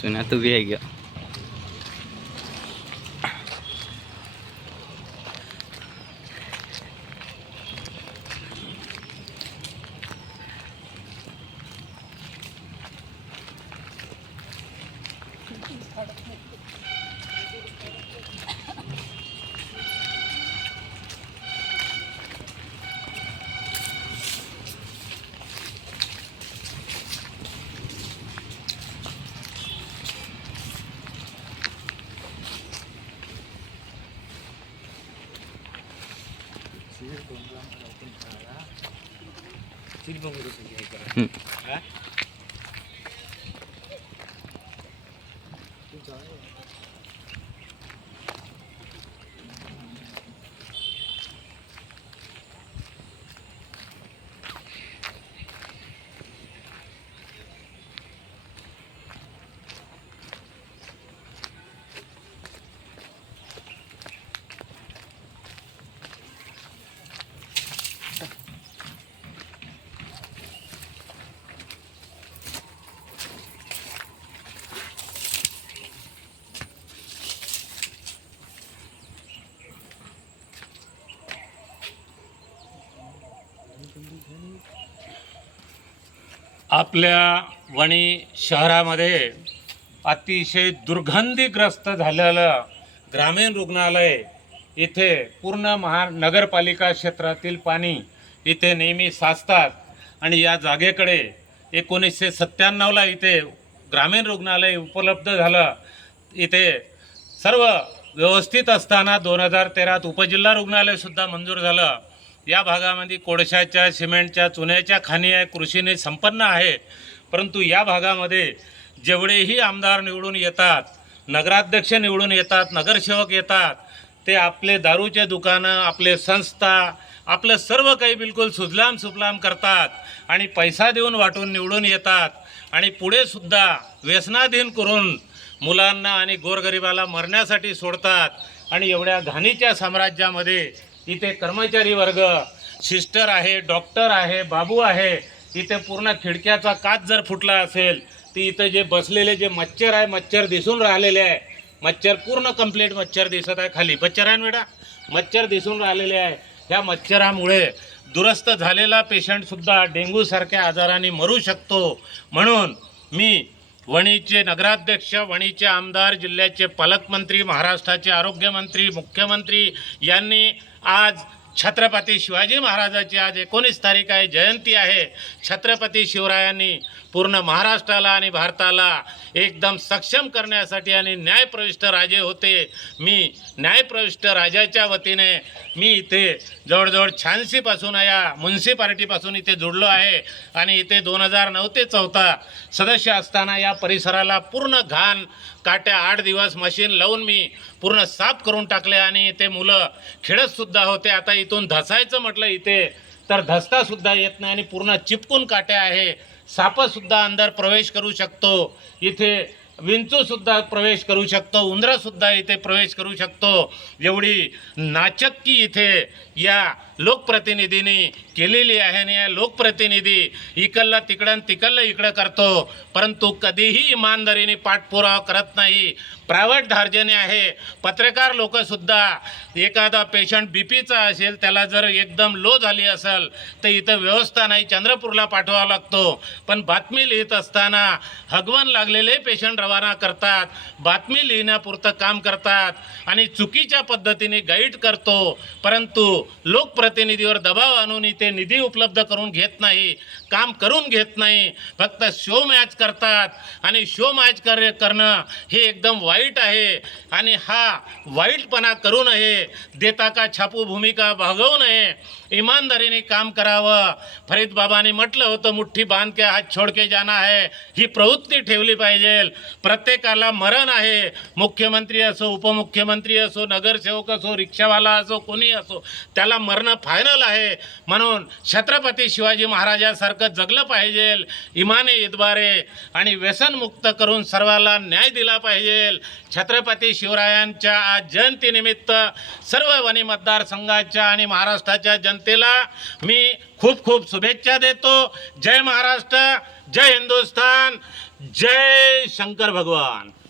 सुना तू भी है क्या? आपल्या वणी शहरामध्ये अतिशय दुर्गंधीग्रस्त झालेलं ग्रामीण रुग्णालय इथे पूर्ण महानगरपालिका क्षेत्रातील पाणी इथे नेहमी साचतात आणि या जागेकडे 1997ला इथे ग्रामीण रुग्णालय उपलब्ध झालं. इथे सर्व व्यवस्थित असताना 2013त उपजिल्हा रुग्णालयसुद्धा मंजूर झालं. या भागामध्ये कोळशाच्या सिमेंटच्या चुन्याच्या खाणी आहे, कृषीने संपन्न आहे. परंतु या भागामध्ये जेवढेही आमदार निवडून येतात, नगराध्यक्ष निवडून येतात, नगरसेवक येतात, ते आपले दारूचे दुकानं, आपले संस्था, आपलं सर्व काही बिलकुल सुजलाम सुफलाम करतात आणि पैसा देऊन वाटून निवडून येतात आणि पुढे सुद्धा व्यसनाधीन करून मुलांना आणि गोरगरिबाला मरण्यासाठी सोडतात. आणि एवढ्या घाणीच्या साम्राज्यामध्ये इथे कर्मचारी वर्ग, सिस्टर आहे, डॉक्टर आहे, बाबू आहे, इथे पूर्ण खिडक्याचा काच जर फुटला असेल तर इथे जे बसलेले जे मच्छर आहे, मच्छर दिसून राहिलेले आहे, मच्छर पूर्ण कंप्लीट मच्छर दिसत आहे, खाली मच्छर आहे बेटा, मच्छर दिसून राहिलेले आहे. ह्या मच्छरामुळे दुरस्त झालेला पेशंटसुद्धा डेंग्यूसारख्या आजाराने मरू शकतो. म्हणून मी वणीचे नगराध्यक्ष, वणीचे आमदार, जिल्ह्याचे पालकमंत्री, महाराष्ट्राचे आरोग्यमंत्री, मुख्यमंत्री यांनी आज छत्रपती शिवाजी महाराजाची आज 19 तारीख आहे, जयंती आहे. छत्रपती शिवरायांनी पूर्ण महाराष्ट्राला आणि भारताला एकदम सक्षम करण्यासाठी आणि न्यायप्रविष्ट राजे होते. मी न्यायप्रविष्ट राजाच्या वतीने मी इथे जवळजवळ 86पासून या म्युन्सिपाल्टीपासून इथे जोडलो आहे आणि इथे 2009 ते 14 सदस्य असताना या परिसराला पूर्ण घाण काट्या 8 दिवस मशीन लावून मी पूर्ण साफ करून टाकले आणि इथे मुलं खेळतसुद्धा होते. आता इथून धसायचं म्हटलं इथे तर धसतासुद्धा येत नाही आणि पूर्ण चिपकून काट्या आहे. सापसुद्धा अंदर प्रवेश करू शकतो, इथे विंचूसुद्धा प्रवेश करू शकतो, उंदरासुद्धा इथे प्रवेश करू शकतो. एवढी नाचक्की इथे या लोकप्रतिनिधींनी केलेली आहे आणि या लोकप्रतिनिधी इकडला तिकडं तिकडलं इकडं करतो, परंतु कधीही इमानदारीने पाठपुरावा करत नाही. प्रायव्हेट धार्जने आहे. पत्रकार लोकसुद्धा एखादा पेशंट बीपीचा असेल, त्याला जर एकदम लो झाली असेल तर इथं व्यवस्था नाही, चंद्रपूरला पाठवावा लागतो. पण बातमी लिहित असताना हगवण लागलेले पेशंट रवाना करतात, बातमी लिहिण्यापुरतं काम करतात आणि चुकीच्या पद्धतीने गाईड करतो. परंतु लोकप्रतिनिधीवर दबाव आणून इथे निधी उपलब्ध करून घेत नाही, काम करून घेत नाही, फक्त शो मॅच करतात आणि शो मॅच करणं हे एकदम वाईट आहे. आणि हा वाईटपणा करू नये, देता का छापू भूमिका भागवू नये, इमानदारीने काम करावं. फरीद बाबांनी म्हटलं होतं, मुठ्ठी बांध के हात छोड के जाना है. ही प्रवृत्ती ठेवली पाहिजे. प्रत्येकाला मरण आहे. मुख्यमंत्री असो, उपमुख्यमंत्री असो, नगरसेवक असो, रिक्षावाला असो, कोणी असो, त्याला मरण करणं फायनल आहे. म्हणून छत्रपती शिवाजी महाराजांसारखं जगलं पाहिजे, इमाने इतबारे आणि व्यसनमुक्त करून सर्वांना न्याय दिला पाहिजे. छत्रपती शिवरायांच्या आज जयंतीनिमित्त सर्व वणी मतदारसंघाच्या आणि महाराष्ट्राच्या जनतेला मी खूप खूप शुभेच्छा देतो. जय महाराष्ट्र, जय हिंदुस्थान, जय शंकर भगवान.